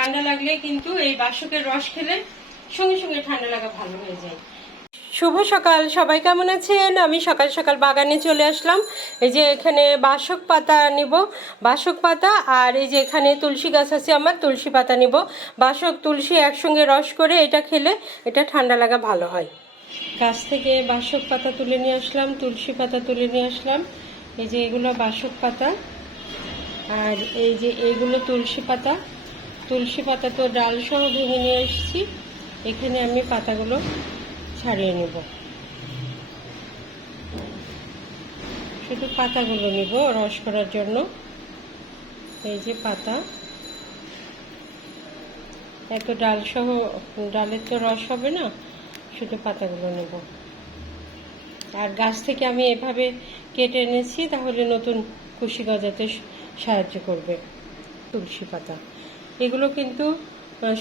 ঠান্ডা লাগলে কিন্তু এই বাসকের রস খেলে সঙ্গে সঙ্গে ঠান্ডা লাগা ভালো হয়ে যায়। শুভ সকাল, সবাই কেমন আছেন? আমি সকাল সকাল বাগানে চলে আসলাম। এই যে এখানে বাসক পাতা নিব, বাসক পাতা আর এই যে এখানে তুলসী গাছ আছে আমার, তুলসী পাতা নিব। বাসক, তুলসী একসঙ্গে রস করে এটা খেলে এটা ঠান্ডা লাগা ভালো হয়। গাছ থেকে বাসক পাতা তুলে নিয়ে আসলাম, তুলসী পাতা তুলে নিয়ে আসলাম। এই যে এগুলো বাসক পাতা। আর এই যে এইগুলো তুলসী পাতা। তুলসী পাতা তো ডাল সহ ভেঙে নিয়ে এসেছি। এখানে আমি পাতাগুলো ছাড়িয়ে নেব। শুধু পাতাগুলো নিব রস করার জন্য। এই যে পাতা। এত ডাল সহ ডালের তো রস হবে না, শুধু পাতাগুলো নেব। আর গাছ থেকে আমি এভাবে কেটে এনেছি, তাহলে নতুন কুশি গজাতে সাহায্য করবে তুলসী পাতা। এগুলো কিন্তু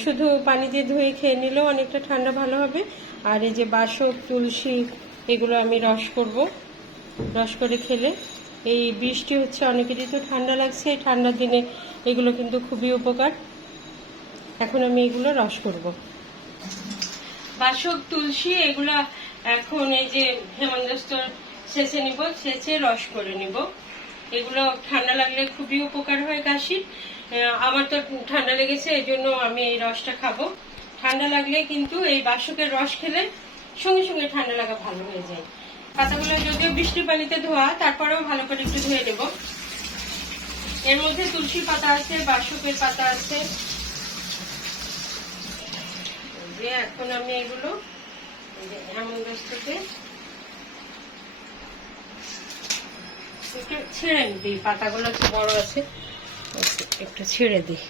শুধু পানি দিয়ে ধুয়ে খেয়ে নিলেও অনেকটা ঠান্ডা ভালো হবে। আর এই যে বাসক, তুলসী, এগুলো আমি রস করব। রস করে খেলে এই বৃষ্টি হচ্ছে, অনেকেরই তো ঠান্ডা লাগছে। এই ঠান্ডার দিনে এগুলো কিন্তু খুবই উপকার। এখন আমি এগুলো রস করব। বাসক, তুলসী, এগুলা এখন এই যে হেমন্তস্ত সেচে নিব, সেচে রস করে নিব। এগুলো ঠান্ডা লাগলে খুবই উপকার হয় কাশির। আমার তো ঠান্ডা লেগেছে, এই জন্য আমি এই রসটা খাব। ঠান্ডা লাগলে কিন্তু এই বাসকের রস খেলে সঙ্গে সঙ্গে ঠান্ডা লাগা ভালো হয়ে যায়। পাতাগুলো যদিও বৃষ্টি পানিতে ধোয়া, তারপরেও ভালো করে একটু ধুয়ে নেব। এর মধ্যে তুলসী পাতা আছে, বাসকের পাতা আছে। এখন আমি এগুলো এমন দস্ততে একটু ছেড়ে দিই পাতাগুলো একটু বড় আছে। একটু ছেড়ে দিই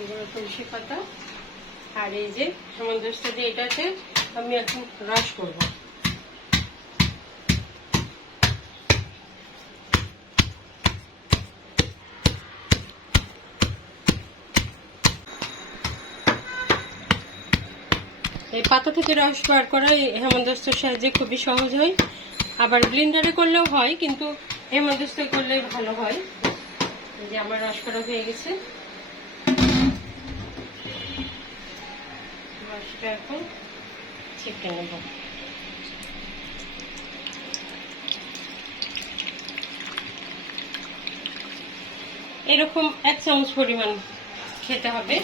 এগুলো তুলসী পাতা আর এই যে সামঞ্জস্য দিয়ে এটাতে আমি এখন রস করব। এই পাতা থেকে রস বার করা এই সাহায্যে খুবই সহজ হয়। আবার ব্লিন্ডারে করলেও হয়, কিন্তু হেমন্তস্ত করলে ভালো হয়। যে আমার রস করা হয়ে গেছে। এরকম এক চামচ পরিমাণ খেতে হবে।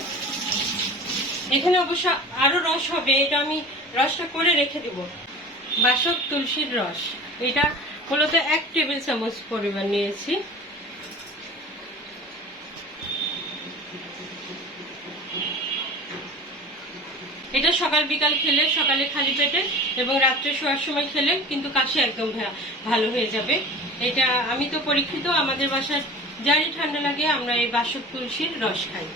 এখানে অবশ্য আরও রস হবে, এটা আমি রসটা করে রেখে দেব। বাসক তুলসীর রস, এটা মূলত এক টেবিল চামচ পরিমাণ নিয়েছি। এটা সকাল বিকাল খেলে, সকালে খালি পেটে এবং রাত্রে শোয়ার সময় খেলে কিন্তু কাশি একদম ভালো হয়ে যাবে। এটা আমি তো পরীক্ষিত, আমাদের বাসার যারই ঠান্ডা লাগে আমরা এই বাসক তুলসীর রস খাই।